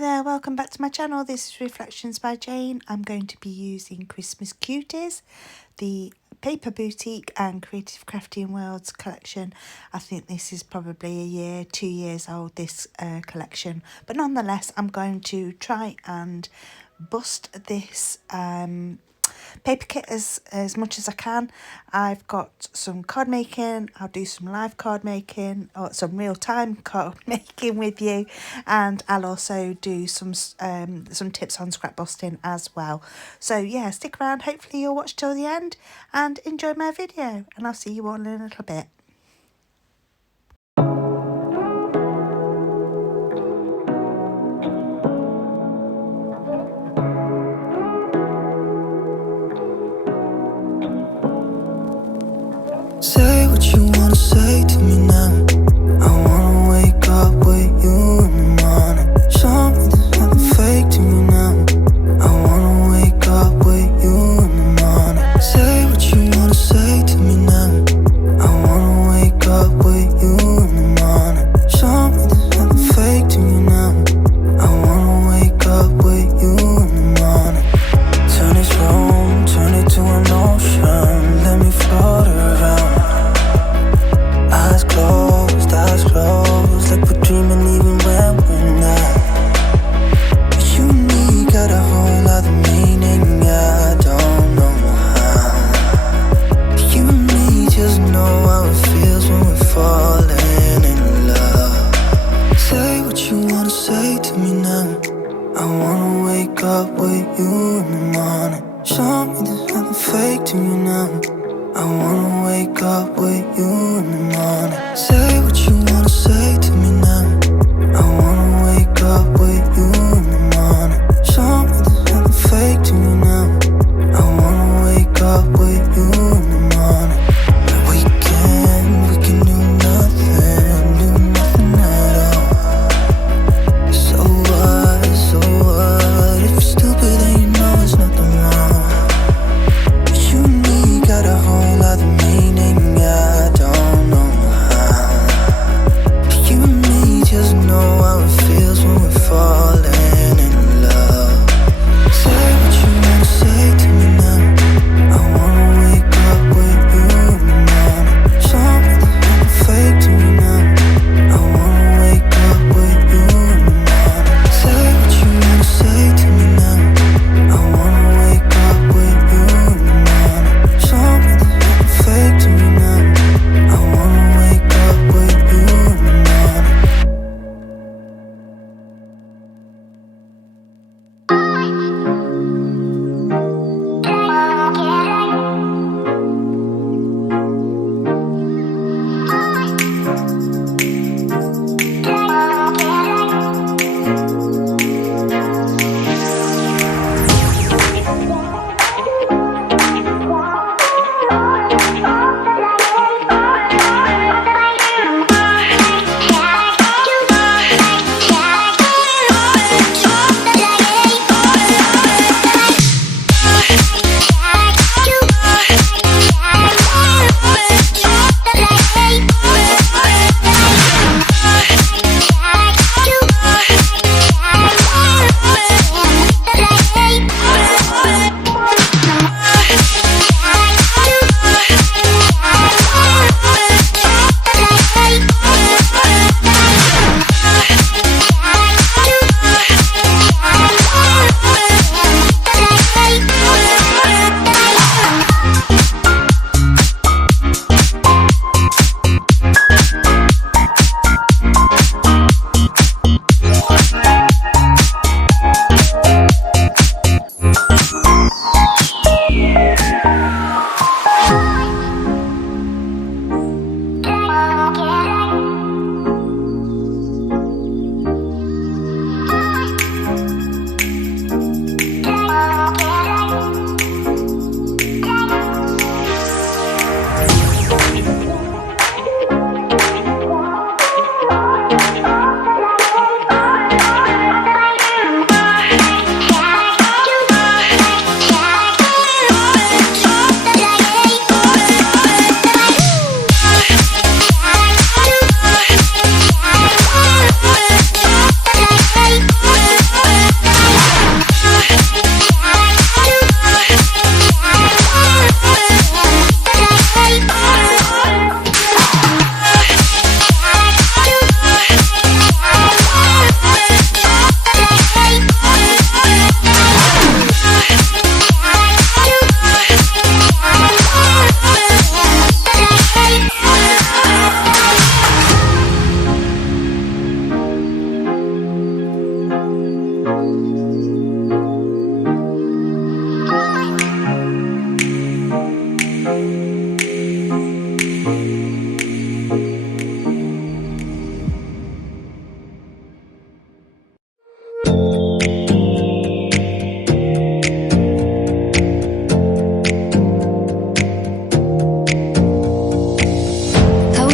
there, welcome back to my channel. This is Reflections by Jane. I'm going to be using Christmas Cuties, the Paper Boutique and Creative Crafting Worlds collection. I think this is probably a year, 2 years old, this collection. But nonetheless, I'm going to try and bust this paper kit as much as I can. I've got some card making. I'll do some live card making or some real-time card making with you, and I'll also do some tips on scrap busting as well. So yeah, stick around. Hopefully you'll watch till the end and enjoy my video, and I'll see you all in a little bit. Say what you wanna say to me now. I wanna wake up with you in the morning. Show me there's nothing fake to me now. I wanna wake up with you in the morning. Say what you wanna say to me now. I wanna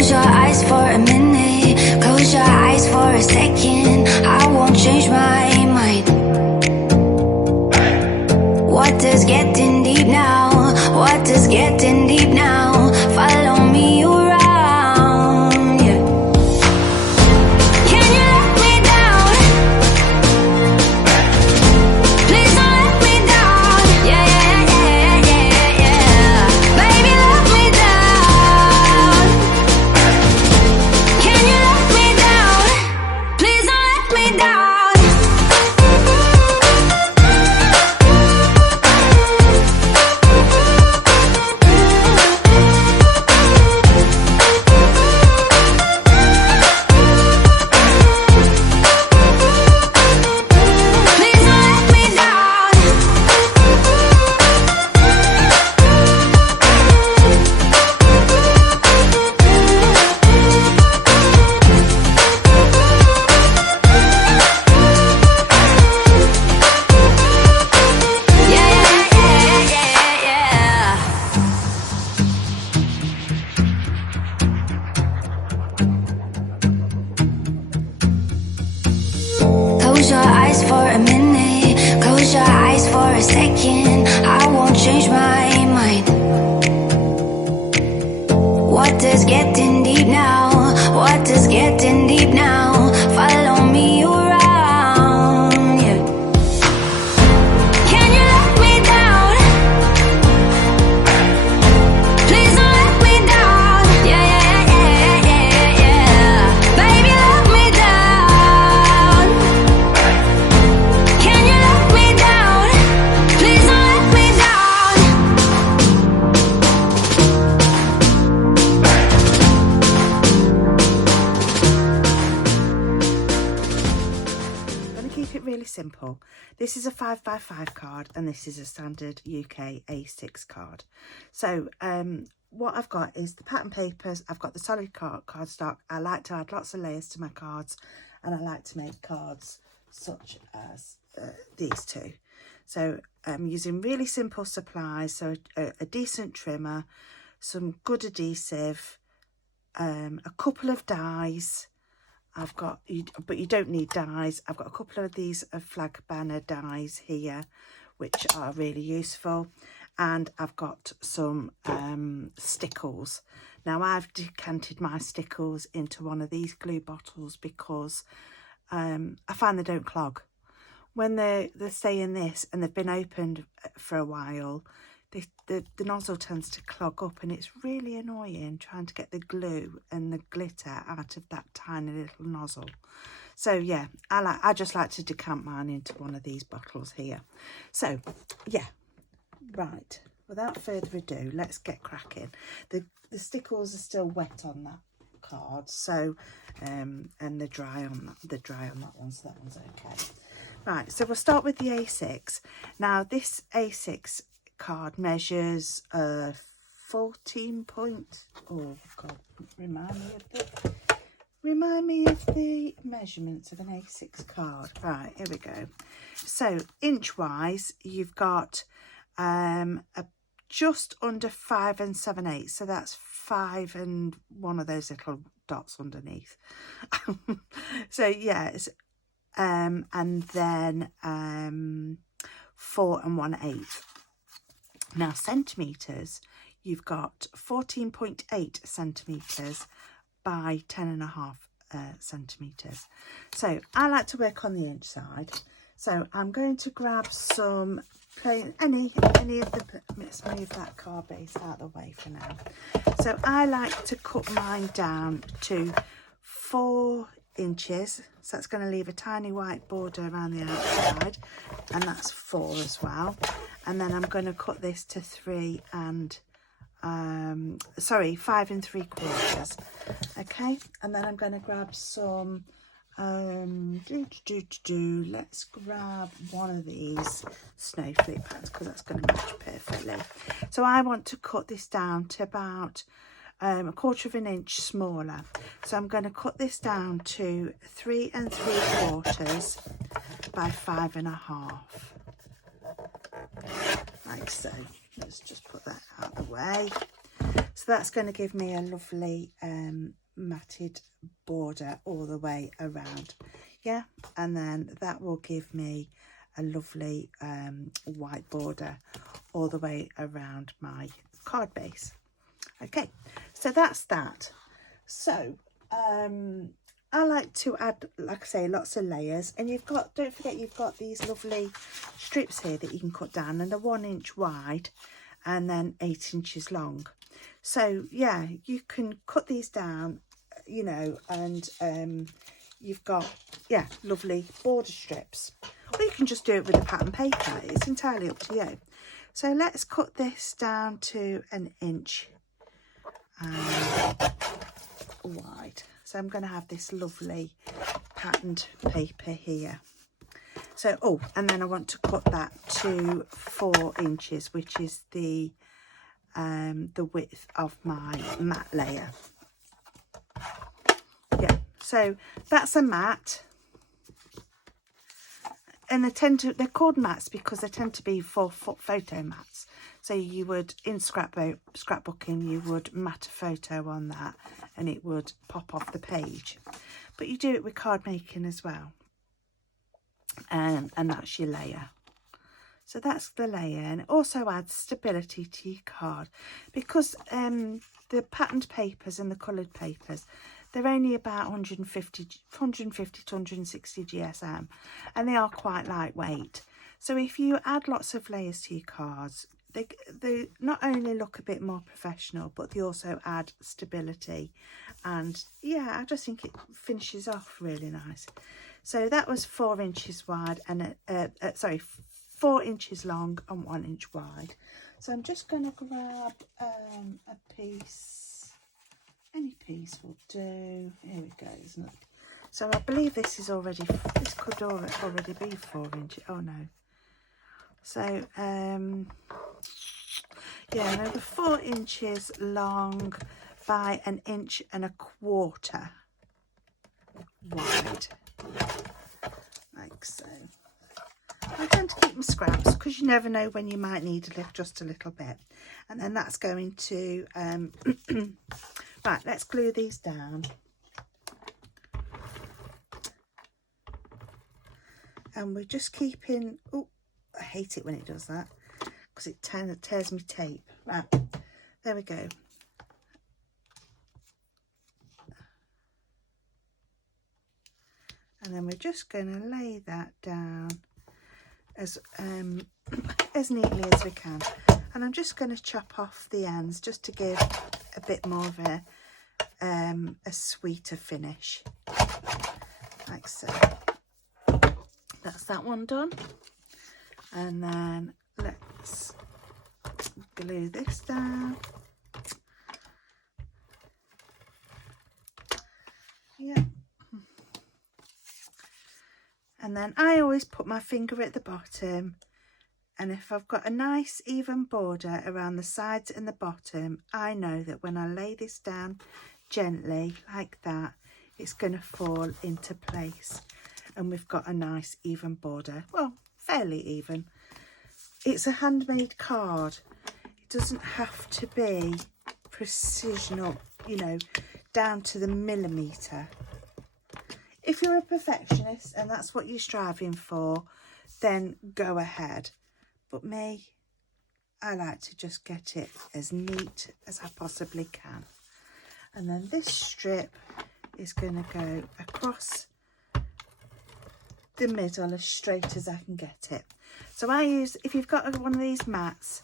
Close your eyes for a minute, close your eyes for a second. I won't change my mind. What does getting deep now? What does getting deep now? Follow me around, yeah. Can you let me down? Please don't let me down. Yeah, yeah, yeah, yeah, yeah. Baby, let me down. Can you let me down? Please don't let me down. Close your eyes for a minute, close your eyes for a second. I won't change my mind. What does getting deep now? What does getting deep now? Follow me around, yeah. Can you let me down? Please don't let me down. Yeah, yeah, yeah, yeah, yeah. Baby, let me down. Can you let me down? Please don't let me down. I'm going to keep it really simple. This is a 5x5 card and this is a standard UK A6 card. So what I've got is the pattern papers, I've got the solid cardstock. I like to add lots of layers to my cards and I like to make cards such as these two. So I'm using really simple supplies, so a decent trimmer, some good adhesive, a couple of dies. I've got, but you don't need dies. I've got a couple of these flag banner dies here, which are really useful. And I've got some stickles. Now I've decanted my stickles into one of these glue bottles because I find they don't clog. When they stay in this and they've been opened for a while, the nozzle tends to clog up and it's really annoying trying to get the glue and the glitter out of that tiny little nozzle. So yeah, I just like to decant mine into one of these bottles here. So yeah, right, without further ado, let's get cracking. The stickles are still wet on that card, so and they're dry on that one, so that one's okay. Right, so we'll start with the A6. Now this A6 card measures 14 point, oh god, remind me of the measurements of an A6 card. Right, here we go. So inch wise, you've got just under 5 7/8, so that's 5 and one of those little dots underneath. So yes, and then 4 1/8. Now centimetres, you've got 14.8 centimetres by 10.5 centimetres. So I like to work on the inch side. So I'm going to grab some plain, any of the, let's move that card base out of the way for now. So I like to cut mine down to 4 inches. So that's going to leave a tiny white border around the outside, and that's 4 as well. And then I'm going to cut this to 5 3/4. Okay, and then I'm going to grab some let's grab one of these snowflake pads because that's going to match perfectly. So I want to cut this down to about 1/4 of an inch smaller. So I'm going to cut this down to 3 3/4 by 5 1/2. Like so. Let's just put that out of the way. So that's going to give me a lovely matted border all the way around. Yeah, and then that will give me a lovely white border all the way around my card base. Okay, so that's that. So I like to add, like I say, lots of layers, and you've got, don't forget, you've got these lovely strips here that you can cut down, and they're 1 inch wide and then 8 inches long. So yeah, you can cut these down, you know, and you've got, yeah, lovely border strips, or you can just do it with a pattern paper. It's entirely up to you. So let's cut this down to 1 inch wide. So I'm going to have this lovely patterned paper here. So, oh, and then I want to cut that to 4 inches, which is the width of my mat layer. Yeah, so that's a mat. And they're called mats because they tend to be 4-foot photo mats. So you would, in scrapbooking, you would mat a photo on that and it would pop off the page. But you do it with card making as well. And that's your layer. So that's the layer, and it also adds stability to your card, because the patterned papers and the coloured papers, they're only about 150 to 160 GSM, and they are quite lightweight. So if you add lots of layers to your cards, they not only look a bit more professional, but they also add stability. And yeah, I just think it finishes off really nice. So that was 4 inches wide and 4 inches long and 1 inch wide. So I'm just going to grab a piece, any piece will do. Here we go, isn't it? So I believe this is already, this could already be 4 inches. Oh no. So yeah, no, the 4 inches long by 1.25 inches wide, like so. I tend to keep them scraps because you never know when you might need just a little bit. And then that's going to right, let's glue these down. And we're just keeping, oh, I hate it when it does that because it tears me tape. Right, there we go. And then we're just going to lay that down as neatly as we can. And I'm just going to chop off the ends just to give a bit more of a sweeter finish, like so. That's that one done. And then let's glue this down. Yeah. And then I always put my finger at the bottom, and if I've got a nice even border around the sides and the bottom, I know that when I lay this down gently like that, it's going to fall into place and we've got a nice even border. Well, fairly even. It's a handmade card. It doesn't have to be precision or, you know, down to the millimetre. If you're a perfectionist and that's what you're striving for, then go ahead. But me, I like to just get it as neat as I possibly can. And then this strip is going to go across the middle as straight as I can get it. So I use, if you've got one of these mats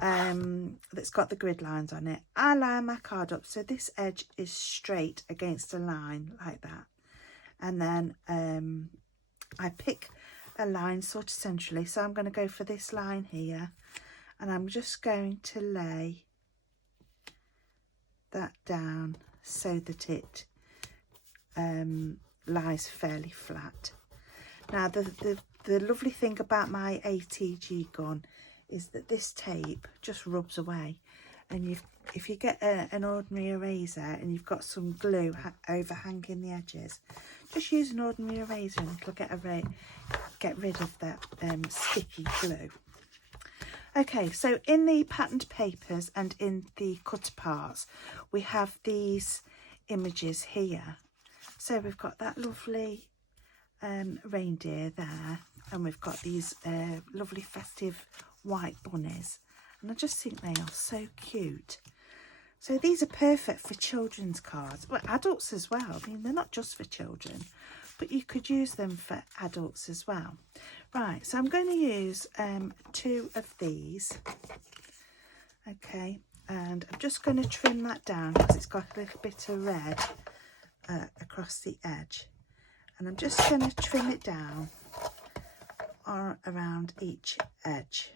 that's got the grid lines on it, I line my card up so this edge is straight against a line like that. And then I pick a line sort of centrally. So I'm going to go for this line here, and I'm just going to lay that down so that it lies fairly flat. Now the lovely thing about my ATG gun is that this tape just rubs away, and if you get an ordinary eraser and you've got some glue overhanging the edges, just use an ordinary eraser and it'll get rid of that sticky glue. Okay, so in the patterned papers and in the cut parts, we have these images here. So we've got that lovely reindeer there, and we've got these lovely festive white bunnies, and I just think they are so cute. So these are perfect for children's cards, well, adults as well. I mean, they're not just for children, but you could use them for adults as well. Right, so I'm going to use 2 of these. Okay, and I'm just going to trim that down because it's got a little bit of red across the edge. And I'm just going to trim it down around each edge,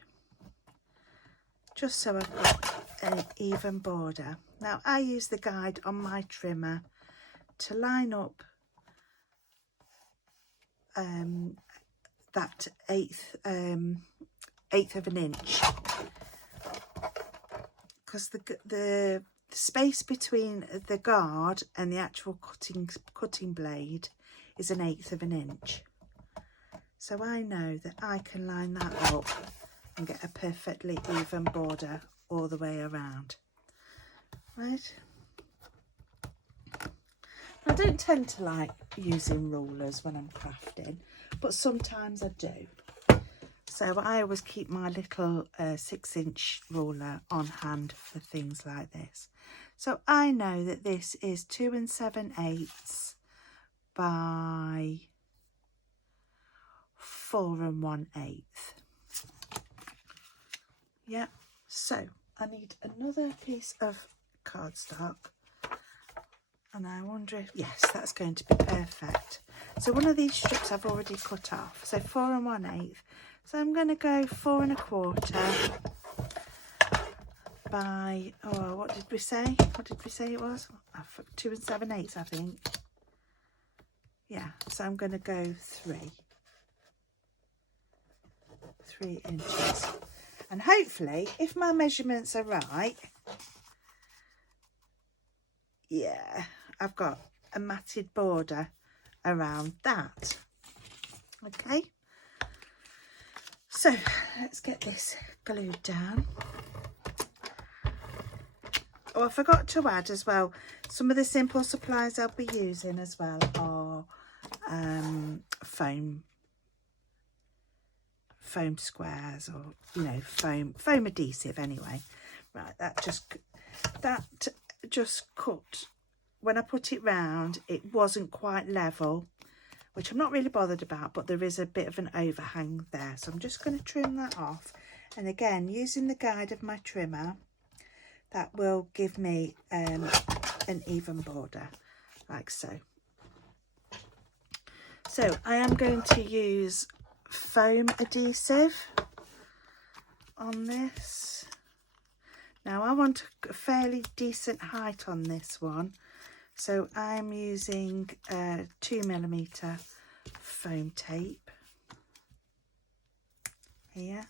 just so I've got an even border. Now I use the guide on my trimmer to line up that eighth of an inch, because the space between the guard and the actual cutting blade is an 1/8 of an inch. So I know that I can line that up and get a perfectly even border all the way around. Right. I don't tend to like using rulers when I'm crafting, but sometimes I do. So I always keep my little 6-inch ruler on hand for things like this. So I know that this is 2 7/8 by 4 1/8. Yeah, so I need another piece of cardstock, and I wonder if, yes, that's going to be perfect. So one of these strips I've already cut off, so 4 1/8. So I'm going to go 4 1/4 by, oh, what did we say? What did we say it was? 2 7/8, I think. Yeah, so I'm going to go 3 inches. And hopefully, if my measurements are right, yeah, I've got a matted border around that. Okay, so let's get this glued down. Oh, I forgot to add as well, some of the simple supplies I'll be using as well are foam squares, or foam adhesive anyway. Right, that just cut, when I put it round it wasn't quite level, which I'm not really bothered about, but there is a bit of an overhang there, so I'm just going to trim that off. And again, using the guide of my trimmer, that will give me an even border like so. So I am going to use foam adhesive on this. Now I want a fairly decent height on this one, so I'm using 2mm foam tape here.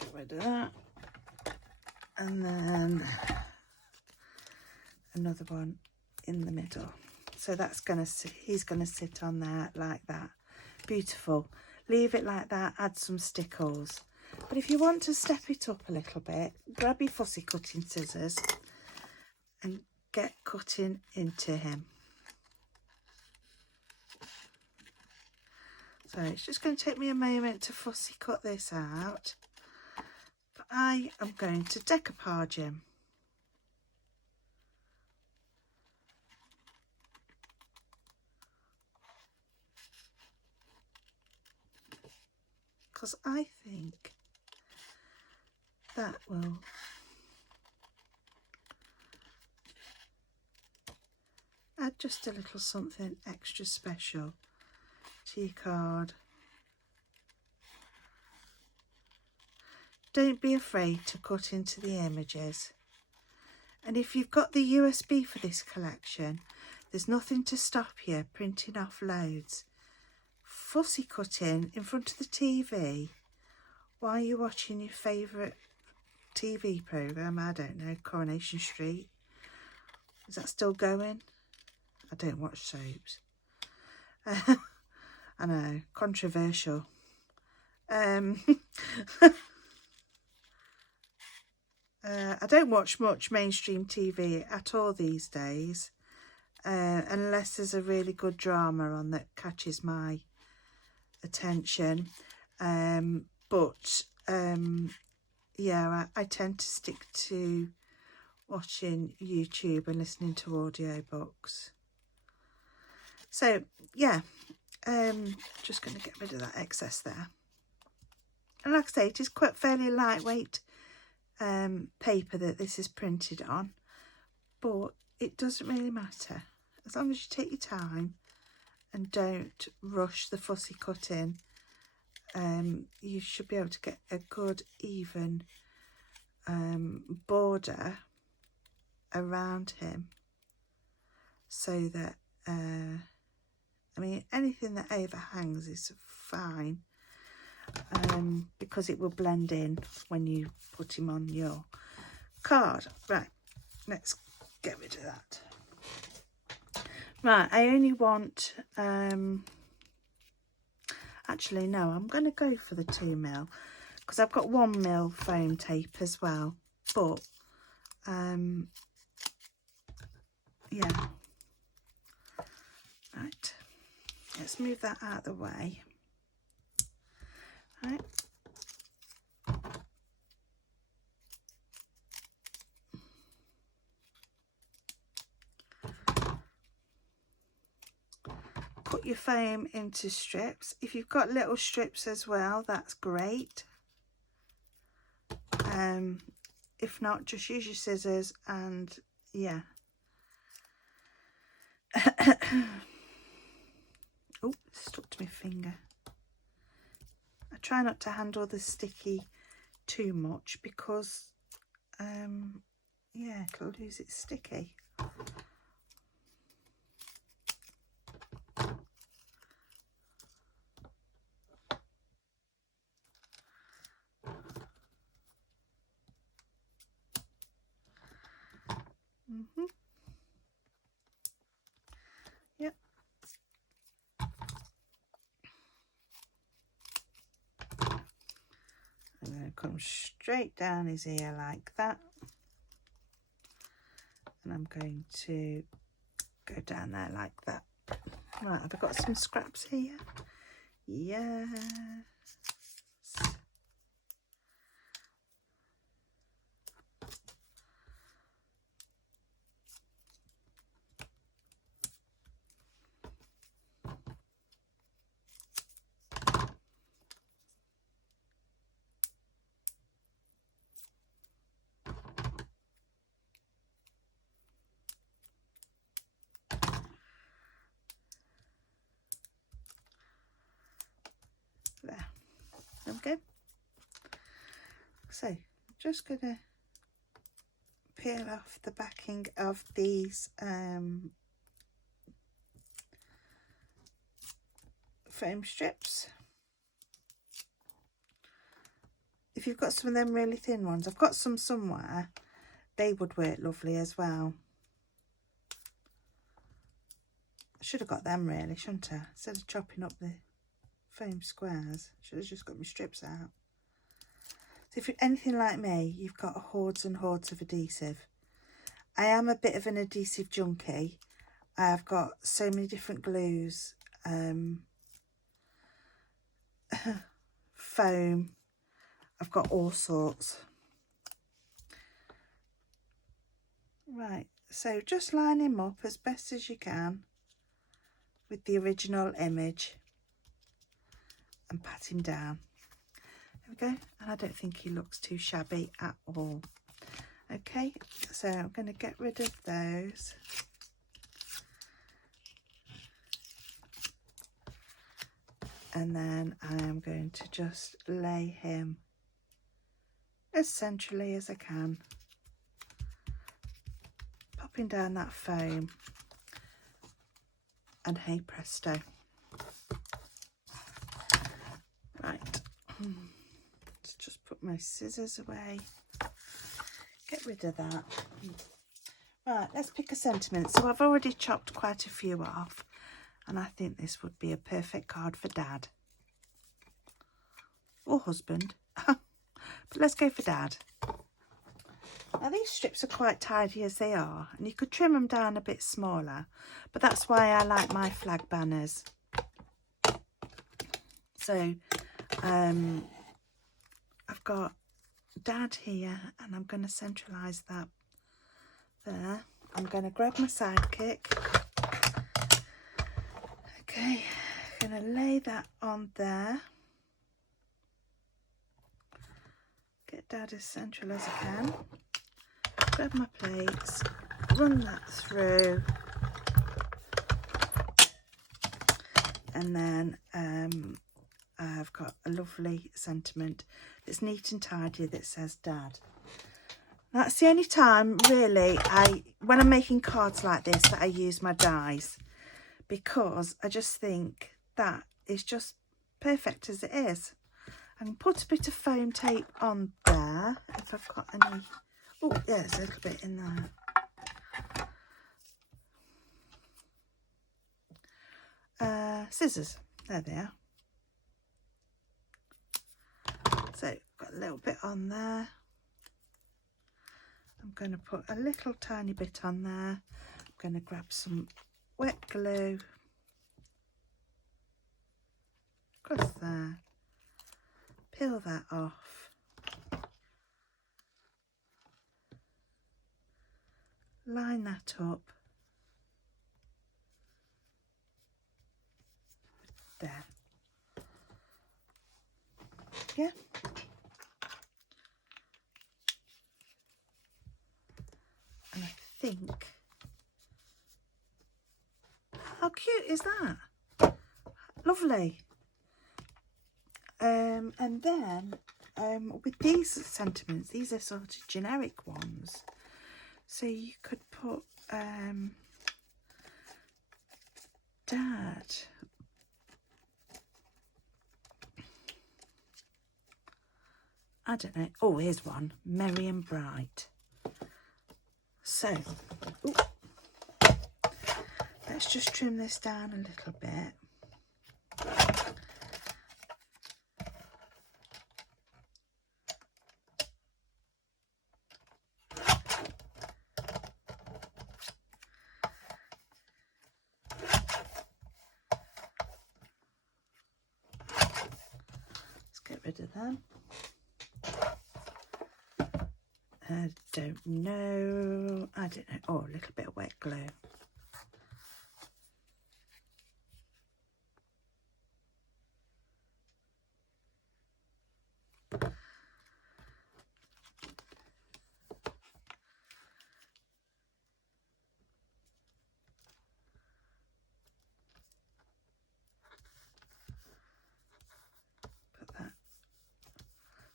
Get rid of that, and then another one in the middle. So that's he's gonna sit on there like that. Beautiful. Leave it like that, add some stickles. But if you want to step it up a little bit, grab your fussy cutting scissors and get cutting into him. So it's just going to take me a moment to fussy cut this out. But I am going to decoupage him. Because I think that will add just a little something extra special to your card. Don't be afraid to cut into the images. And if you've got the USB for this collection, there's nothing to stop you printing off loads. Fussy cutting in front of the TV while you're watching your favourite TV programme, I don't know, Coronation Street. Is that still going? I don't watch soaps. I know, controversial. I don't watch much mainstream TV at all these days, unless there's a really good drama on that catches my attention. Yeah, I tend to stick to watching YouTube and listening to audiobooks. So yeah, just going to get rid of that excess there. And like I say, it is quite fairly lightweight paper that this is printed on, but it doesn't really matter as long as you take your time and don't rush the fussy cutting. You should be able to get a good even border around him, so that I mean, anything that overhangs is fine, because it will blend in when you put him on your card. Right, let's get rid of that. Right, I only want, actually no, I'm going to go for the 2mm, because I've got 1mm foam tape as well, but yeah. Right, let's move that out of the way. Right. Put your foam into strips. If you've got little strips as well, that's great. If not, just use your scissors and yeah. Oh, stuck to my finger. I try not to handle the sticky too much because yeah, it'll lose its sticky. Yep. I'm going to come straight down his ear like that, and I'm going to go down there like that. Right, have I got some scraps here? Yes. There. Okay. So I'm just going to peel off the backing of these foam strips. If you've got some of them really thin ones, I've got some somewhere, they would work lovely as well. I should have got them really, shouldn't I? Instead of chopping up the foam squares, should have just got my strips out. So if you're anything like me, you've got hordes and hordes of adhesive. I am a bit of an adhesive junkie. I've got so many different glues, foam, I've got all sorts. Right, so just line him up as best as you can with the original image and pat him down. There we go, and I don't think he looks too shabby at all. Okay, so I'm going to get rid of those. And then I am going to just lay him as centrally as I can, popping down that foam, and hey presto. Right, let's just put my scissors away, get rid of that. Right, let's pick a sentiment. So I've already chopped quite a few off, and I think this would be a perfect card for Dad. or husband. But let's go for Dad. Now these strips are quite tidy as they are, and you could trim them down a bit smaller, but that's why I like my flag banners. So I've got Dad here, and I'm going to centralise that there. I'm going to grab my sidekick. Okay, I'm going to lay that on there. Get Dad as central as I can. Grab my plates, run that through, and then I've got a lovely sentiment that's neat and tidy that says Dad. That's the only time really when I'm making cards like this that I use my dies, because I just think that is just perfect as it is. I can put a bit of foam tape on there if I've got any. Oh, yeah, there's a little bit in there. Scissors, there they are. So, got a little bit on there. I'm going to put a little tiny bit on there. I'm going to grab some wet glue. Across there. Peel that off. Line that up. There. Yeah. And I think, how cute is that? Lovely. And then with these sentiments, these are sort of generic ones. So you could put Dad. I don't know. Oh, here's one. Merry and bright. So, ooh, let's just trim this down a little bit. Let's get rid of them. I don't know. Oh, a little bit of wet glue.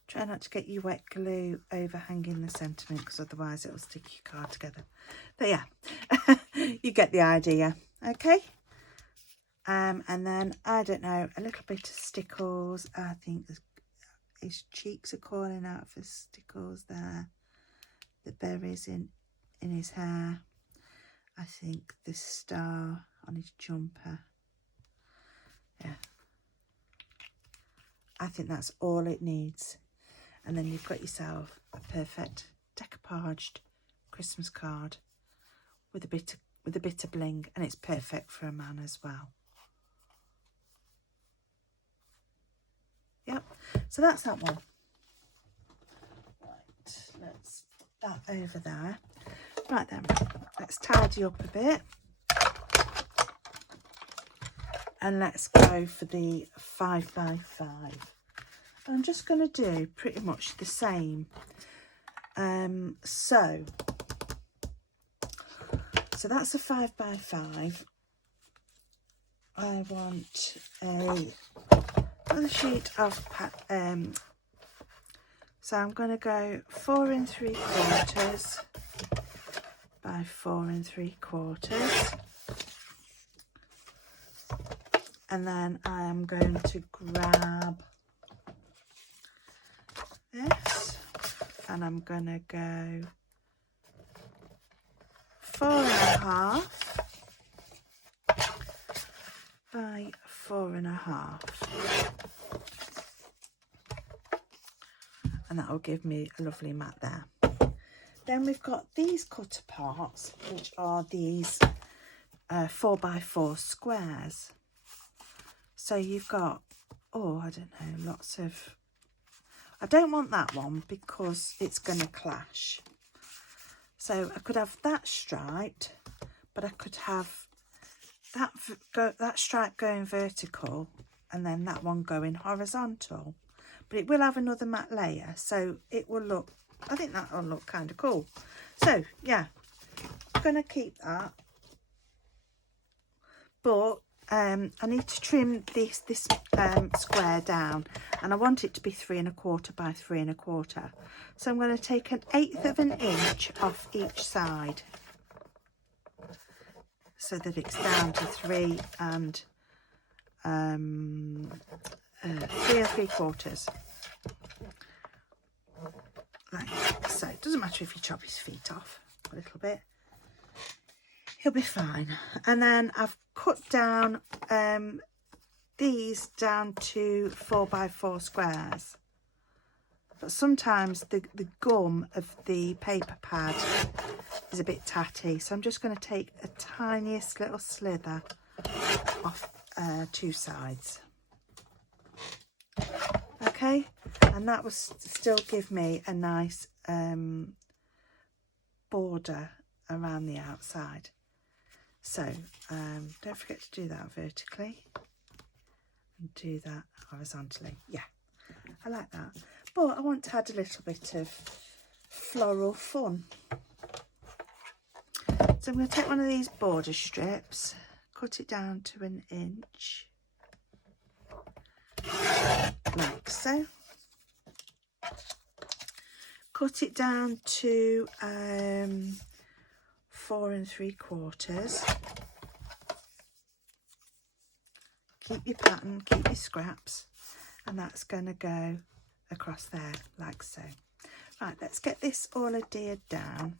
Try not to get your wet glue overhanging the sentiment, because otherwise it will stick your card together. But yeah, you get the idea. Okay. And then, I don't know, a little bit of stickles. I think his cheeks are calling out for stickles there. The berries in his hair. I think the star on his jumper. Yeah. I think that's all it needs. And then you've got yourself a perfect decoupaged Christmas card with a bit of bling, and it's perfect for a man as well. Yep, so that's that one. Right, let's put that over there. Right then, let's tidy up a bit. And let's go for the 5x5. I'm just going to do pretty much the same. So that's a 5x5. I want another sheet of so I'm going to go 4 3/4 by 4 3/4, and then I am going to grab this, and I'm going to go 4 1/2 by 4 1/2. and that will give me a lovely mat there. Then we've got these cutter parts, which are these 4x4 squares. So you've got, oh, I don't know, lots of, I don't want that one because it's going to clash. So I could have that striped, but I could have that stripe going vertical and then that one going horizontal. But it will have another matte layer, so it will look, I think that will look kind of cool. So yeah, I'm going to keep that. But I need to trim this square down, and I want it to be 3 1/4 by 3 1/4. So I'm going to take 1/8 of an inch off each side, so that it's down to 3 and 3 3/4. Like so. It doesn't matter if you chop his feet off a little bit. He'll be fine. And then I've cut down these down to 4x4 squares. But sometimes the gum of the paper pad is a bit tatty, so I'm just going to take a tiniest little slither off 2 sides. Okay, and that will still give me a nice border around the outside. So don't forget to do that vertically and do that horizontally. Yeah, I like that. But I want to add a little bit of floral fun. So I'm going to take one of these border strips, cut it down to 1 inch, like so. Cut it down to 4 3/4. Keep your pattern, keep your scraps, and that's going to go across there like so. Right, let's get this all adhered down.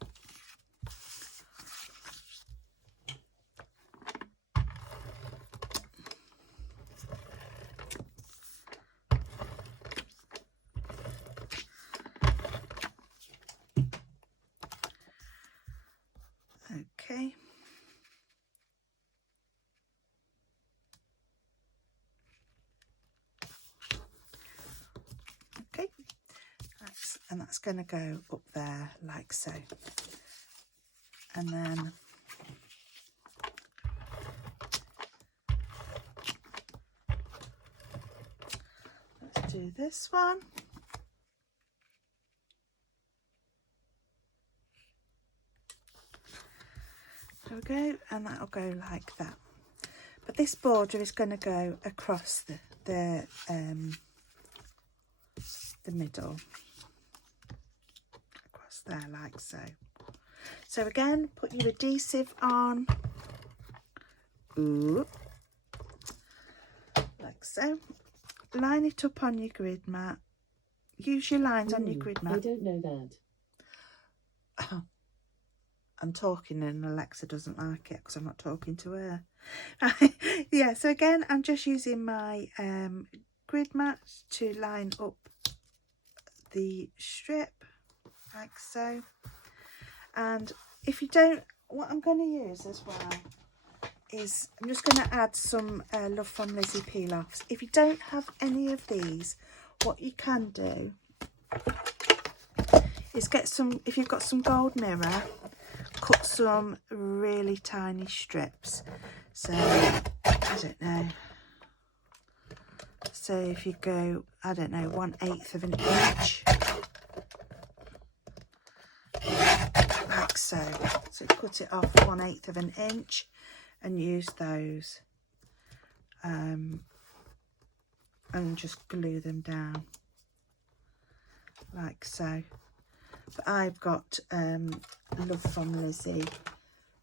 Okay. Okay, that's going to go up there like so. And then let's do this one. There we go, and that'll go like that. But this border is going to go across the middle, across there like so. So again, put your adhesive on, ooh, like so. Line it up on your grid mat. Use your lines on your grid mat. I don't know that. Oh, I'm talking and Alexa doesn't like it because I'm not talking to her. Yeah, so again, I'm just using my grid mat to line up the strip like so. And if you don't, what I'm going to use as well is I'm just going to add some Love from Lizzie peel-offs. If you don't have any of these, what you can do is get some, if you've got some gold mirror, cut some really tiny strips. So I don't know, so if you go, I don't know, 1/8 of an inch, like so. So cut it off 1/8 of an inch and use those and just glue them down like so. But I've got Love from Lizzie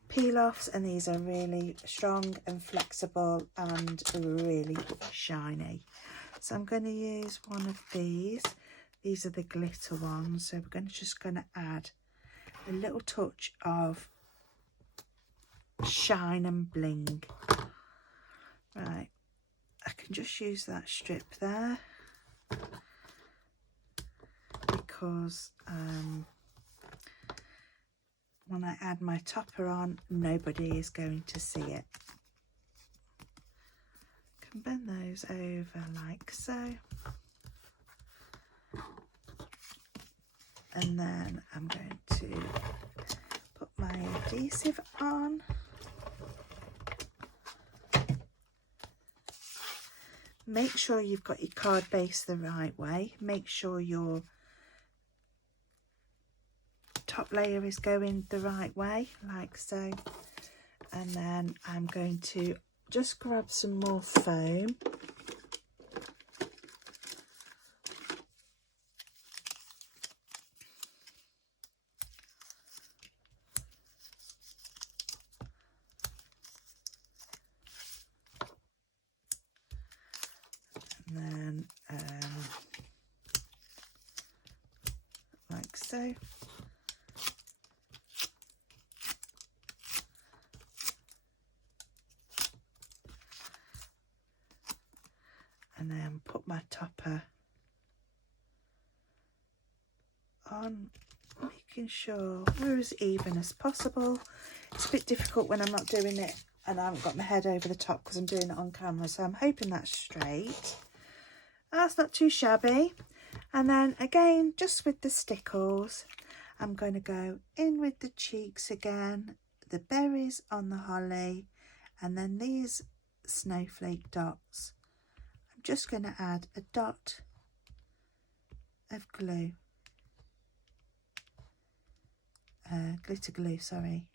peel-offs, and these are really strong and flexible and really shiny. So I'm going to use one of these. These are the glitter ones, so we're just going to add a little touch of shine and bling. Right, I can just use that strip there because when I add my topper on, nobody is going to see it. Can bend those over like so, and then I'm going to put my adhesive on. Make sure you've got your card base the right way. Make sure your top layer is going the right way, like so. And then I'm going to just grab some more foam. And then like so. And then put my topper on, making sure we're as even as possible. It's a bit difficult when I'm not doing it and I haven't got my head over the top because I'm doing it on camera, so I'm hoping that's straight. That's not too shabby. And then again, just with the stickles, I'm going to go in with the cheeks again, the berries on the holly, and then these snowflake dots. I'm just going to add a dot of glue, glitter glue, sorry.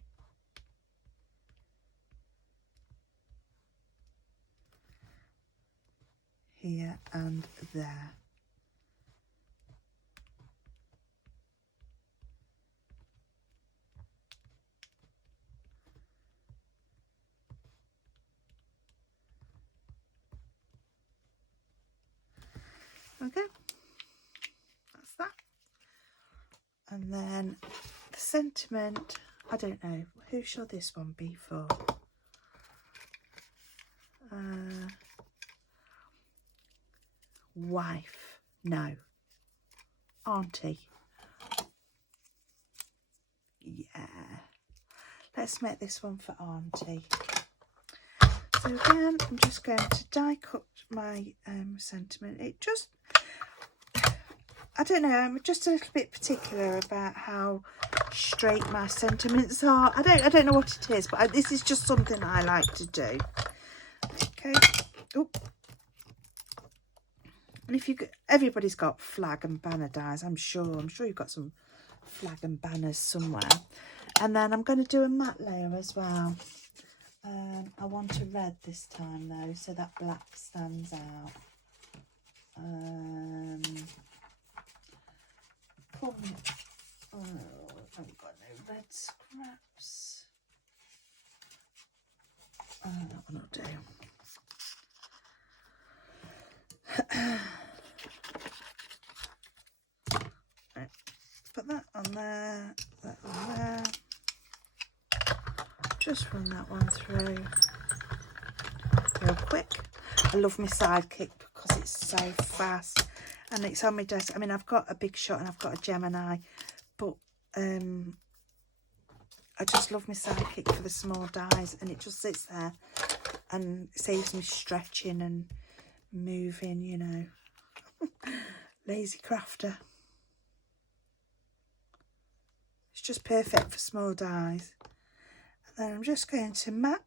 Here and there. Okay, that's that. And then the sentiment, I don't know, who shall this one be for? Wife, no, auntie. Yeah, let's make this one for auntie. So again, I'm just going to die cut my sentiment. It just, I don't know, I'm just a little bit particular about how straight my sentiments are. I don't know what it is, but this is just something I like to do. Okay. Oop. And if you, everybody's got flag and banner dies, I'm sure you've got some flag and banners somewhere. And then I'm going to do a matte layer as well. I want a red this time though, so that black stands out. Oh, I've got no red scraps. That one will do. Right, put that on there, that on there. Just run that one through real quick. I love my sidekick because it's so fast and it's on my desk. I mean, I've got a Big Shot and I've got a Gemini, but I just love my sidekick for the small dies, and it just sits there and saves me stretching and moving, you know. Lazy crafter. It's just perfect for small dies. And then I'm just going to mat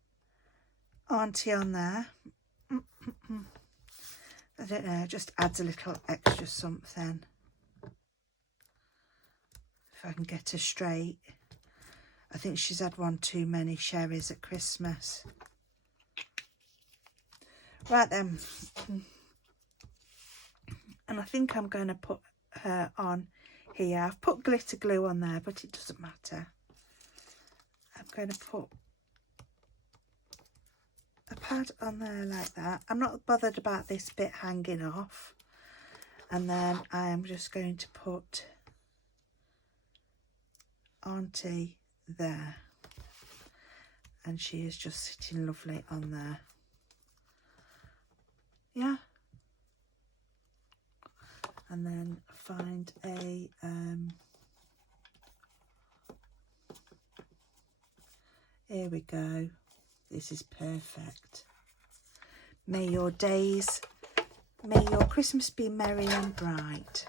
auntie on there. I don't know, it just adds a little extra something. If I can get her straight. I think she's had one too many sherries at Christmas. Right then. And I think I'm going to put her on here. I've put glitter glue on there, but it doesn't matter. I'm going to put a pad on there like that. I'm not bothered about this bit hanging off. And then I am just going to put auntie there. And she is just sitting lovely on there. Yeah. and then find a here we go. This is perfect. May your Christmas be merry and bright.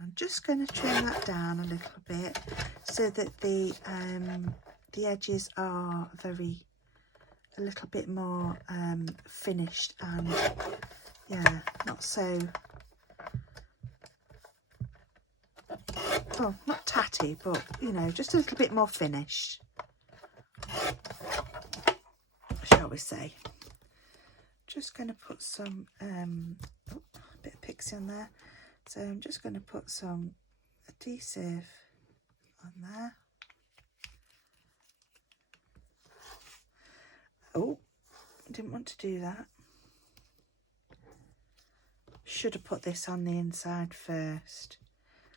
I'm just going to trim that down a little bit so that the edges are a little bit more finished and yeah, not so, oh, not tatty, but you know, just a little bit more finished, shall we say. Just going to put some a bit of pixie on there, so I'm just going to put some adhesive on there. Oh, didn't want to do that. Should have put this on the inside first,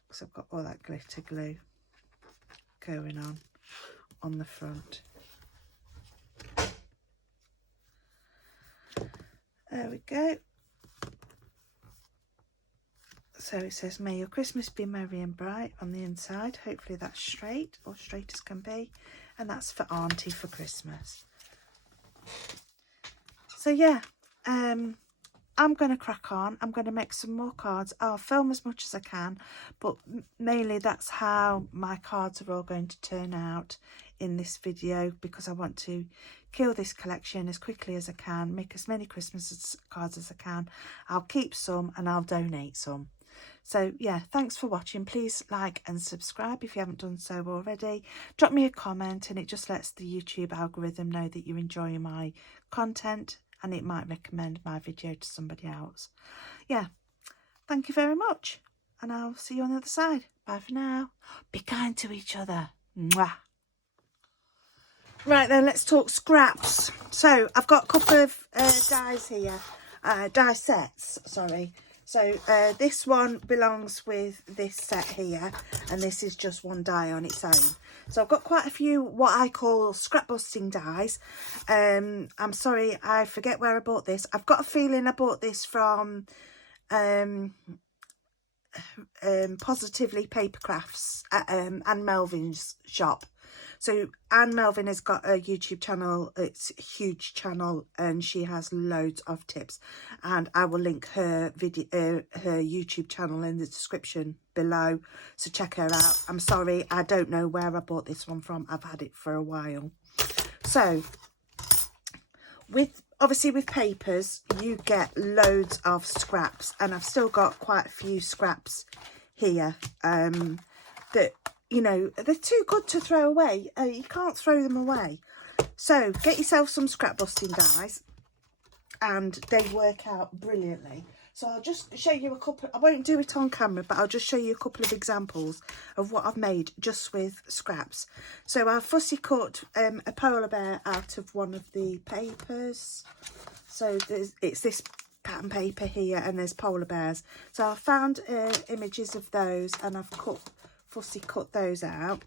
because I've got all that glitter glue going on the front. There we go. So it says, may your Christmas be merry and bright on the inside. Hopefully that's straight, or straight as can be. And that's for Auntie for Christmas. So yeah, I'm going to crack on. I'm going to make some more cards. I'll film as much as I can, but mainly that's how my cards are all going to turn out in this video, because I want to kill this collection as quickly as I can, make as many Christmas cards as I can. I'll keep some and I'll donate some. So yeah, thanks for watching. Please like and subscribe if you haven't done so already. Drop me a comment and it just lets the YouTube algorithm know that you're enjoying my content, and it might recommend my video to somebody else. Yeah, thank you very much, and I'll see you on the other side. Bye for now. Be kind to each other. Mwah. Right then, let's talk scraps. So I've got a couple of dies here, die sets, sorry. So this one belongs with this set here, and this is just one die on its own. So I've got quite a few what I call scrap busting dies. I'm sorry, I forget where I bought this. I've got a feeling I bought this from Positively Paper Crafts at Anne Melvin's shop. So Anne Melvin has got a YouTube channel. It's a huge channel, and she has loads of tips, and I will link her video, her YouTube channel in the description below, so check her out. I'm sorry, I don't know where I bought this one from. I've had it for a while. So obviously with papers you get loads of scraps, and I've still got quite a few scraps here that, you know, they're too good to throw away. You can't throw them away. So get yourself some scrap busting dies, and they work out brilliantly. So I'll just show you a couple. I won't do it on camera, but I'll just show you a couple of examples of what I've made just with scraps. So I've fussy cut a polar bear out of one of the papers. So it's this pattern paper here, and there's polar bears. So I found images of those, and I've fussy cut those out,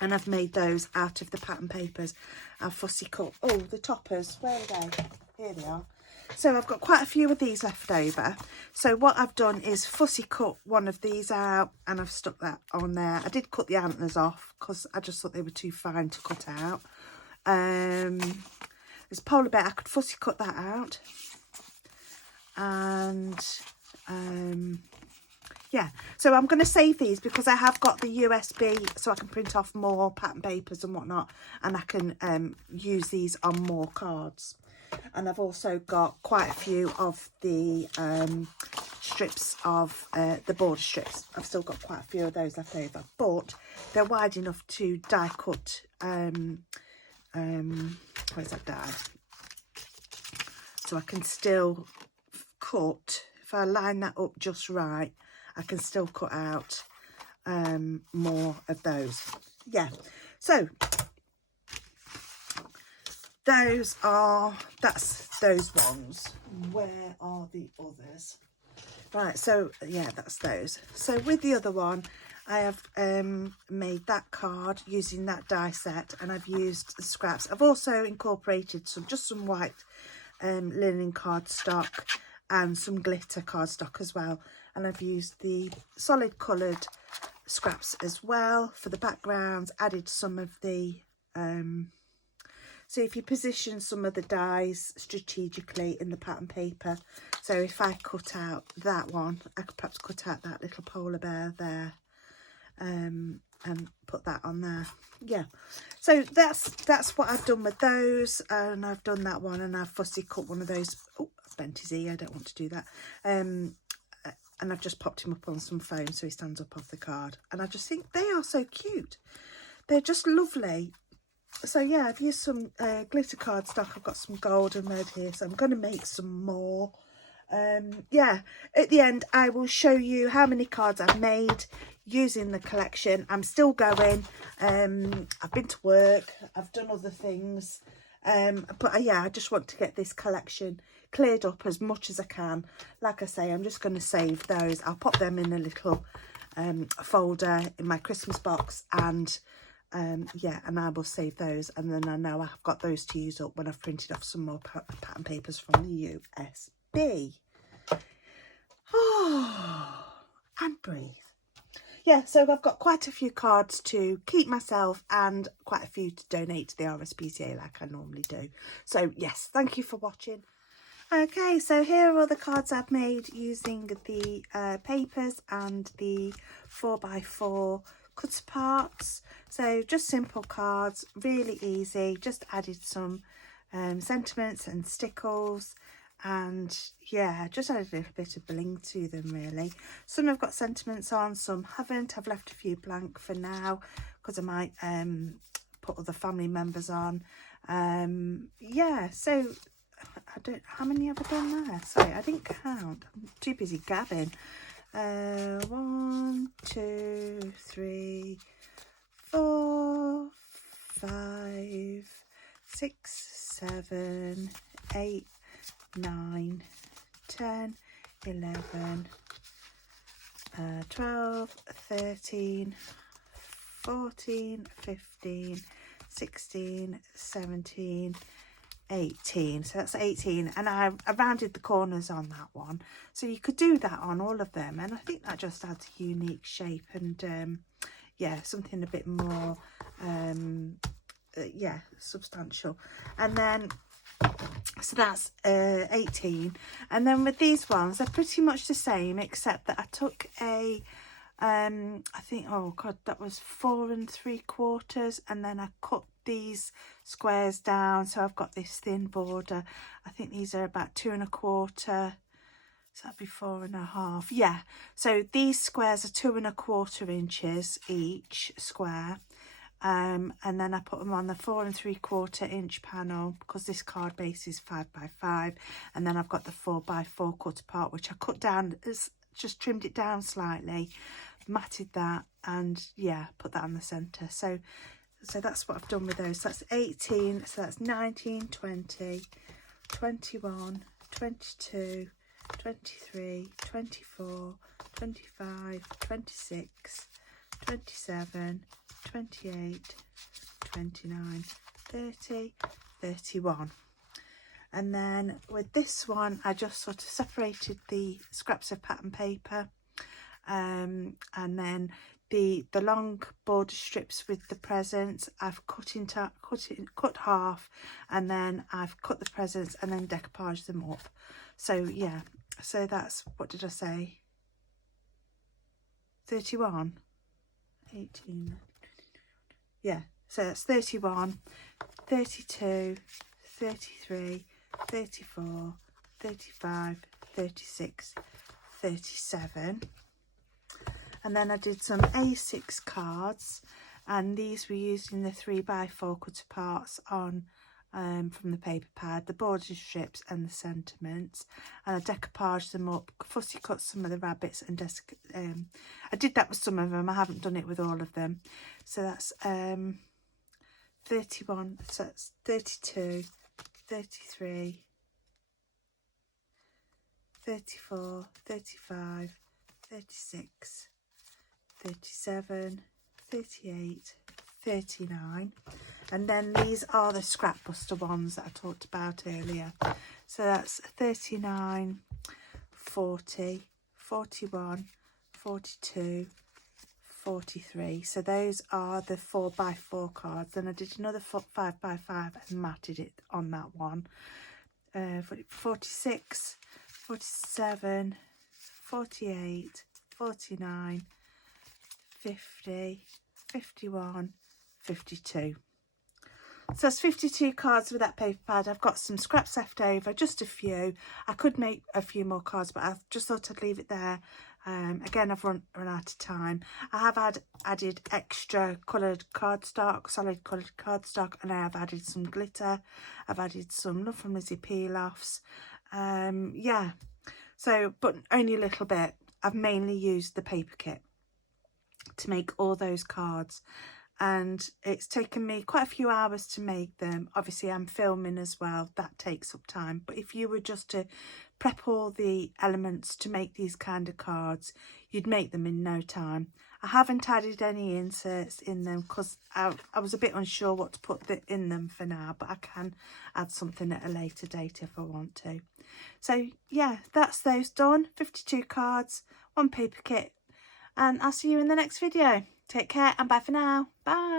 and I've made those out of the pattern papers. I've fussy cut, oh, the toppers, where are they? Here they are. So I've got quite a few of these left over. So what I've done is fussy cut one of these out, and I've stuck that on there. I did cut the antlers off because I just thought they were too fine to cut out. There's polar bear, I could fussy cut that out. And yeah, so I'm going to save these because I have got the USB, so I can print off more pattern papers and whatnot, and I can use these on more cards. And I've also got quite a few of the strips of the border strips. I've still got quite a few of those left over, but they're wide enough to die cut. Where's that die? So I can still cut, if I line that up just right, I can still cut out more of those. Yeah, so that's those ones. Where are the others? Right, so yeah, that's those. So with the other one, I have made that card using that die set, and I've used the scraps. I've also incorporated some white linen cardstock, and some glitter cardstock as well. And I've used the solid coloured scraps as well for the backgrounds, added some of the so if you position some of the dies strategically in the pattern paper, so if I cut out that one, I could perhaps cut out that little polar bear there, and put that on there. Yeah, so that's what I've done with those, and I've done that one, and I've fussy cut one of those. Oh, I've bent his ear, I don't want to do that. And I've just popped him up on some foam so he stands up off the card, and I just think they are so cute. They're just lovely. So yeah, I've used some glitter cardstock. I've got some gold and red here, so I'm going to make some more. Yeah, at the end I will show you how many cards I've made using the collection. I'm still going. I've been to work, I've done other things, but yeah, I just want to get this collection cleared up as much as I can. Like I say, I'm just going to save those. I'll pop them in a little folder in my Christmas box, and yeah, and I will save those, and then I know I've got those to use up when I've printed off some more pattern papers from the USB. Oh, and breathe. Yeah, so I've got quite a few cards to keep myself and quite a few to donate to the RSPCA like I normally do. So yes, thank you for watching. Okay, so here are all the cards I've made using the papers and the 4x4 cut parts. So just simple cards, really easy. Just added some sentiments and stickles, and yeah, just added a little bit of bling to them really. Some have got sentiments on, some haven't. I've left a few blank for now because I might put other family members on. Yeah, so I don't, how many have I done there? Sorry, I didn't count. I'm too busy gabbing. 1, 2, 3, 4, 5, 6, 7, 8, 9, 10, 11, 12, 13, 14, 15, 16, 17, 18. So that's 18, and I rounded the corners on that one, so you could do that on all of them, and I think that just adds a unique shape and yeah, something a bit more yeah, substantial. And then so that's 18, and then with these ones they're pretty much the same, except that I took a I think, oh god, that was 4 3/4, and then I cut these squares down, so I've got this thin border. I think these are about 2 1/4, so that'd be 4 1/2. Yeah, so these squares are 2 1/4 inches each square, and then I put them on the 4 3/4 inch panel because this card base is 5x5, and then I've got the 4x4 cut apart, which I cut down, just trimmed it down slightly, matted that, and yeah, put that on the center. So that's what I've done with those. So that's 18, so that's 19, 20, 21, 22, 23, 24, 25, 26, 27, 28, 29, 30, 31. And then with this one, I just sort of separated the scraps of pattern paper, and then the long border strips with the presents I've cut half, and then I've cut the presents and then decoupaged them up. So yeah, so that's, what did I say, 31, 18, yeah, so that's 31, 32, 33, 34, 35, 36, 37. And then I did some A6 cards, and these were using the 3x4 cut parts on from the paper pad, the border strips and the sentiments, and I decoupaged them up, fussy cut some of the rabbits, and I did that with some of them, I haven't done it with all of them. So that's 31, so that's 32, 33, 34, 35, 36, 37, 38, 39, and then these are the scrap buster ones that I talked about earlier. So that's 39, 40, 41, 42, 43. So those are the 4x4 cards. Then I did another 5x5 and matted it on that one. 46, 47, 48, 49, 50, 51, 52. So that's 52 cards with that paper pad. I've got some scraps left over, just a few. I could make a few more cards, but I've just thought I'd leave it there. Again, I've run out of time. I have added extra coloured cardstock, solid coloured cardstock, and I have added some glitter. I've added some Love from Lizzie peel-offs. Yeah, so, but only a little bit. I've mainly used the paper kit to make all those cards. And it's taken me quite a few hours to make them. Obviously I'm filming as well, that takes up time, but if you were just to prep all the elements to make these kind of cards, you'd make them in no time. I haven't added any inserts in them because I was a bit unsure what to put in them for now, but I can add something at a later date if I want to. So yeah, that's those done. 52 cards, one paper kit, and I'll see you in the next video. Take care and bye for now. Bye.